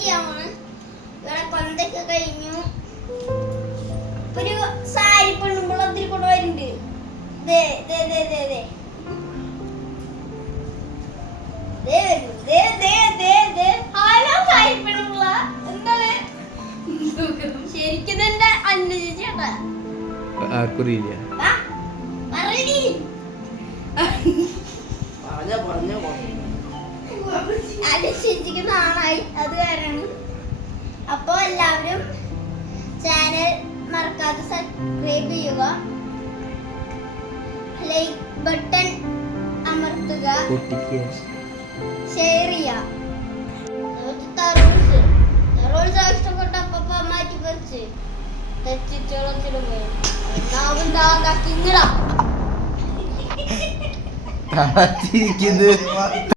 ചെയ്യാമാണ്. ഇവിടെ കൊന്തൊക്കെ കഴിഞ്ഞു. ഒരു സാരി പെണ്ണുമ്പോൾ അതിൽ കൂടെ വരുന്നുണ്ട്. ഹലോ സാരി പെണ്ണുള്ള എന്താണ് ശരിക്കും എന്റെ അന്വേഷിച്ചേട്ടാ ആർക്കുറിയില്ല. അന്വേഷിക്കുന്ന ആളായി അത് കാരണം. അപ്പൊ എല്ലാവരും ചാനൽ മറക്കാതെ സബ്സ്ക്രൈബ് ചെയ്യുക, ലൈക്ക് ബട്ടൺ അമർത്തുക, ഷെയർ ചെയ്യുക. ഇഷ്ടപ്പെട്ട അപ്പ മാറ്റി പറിച്ച് തെച്ചിച്ചോളത്തിലും തളച്ചിരിക്കുന്നത്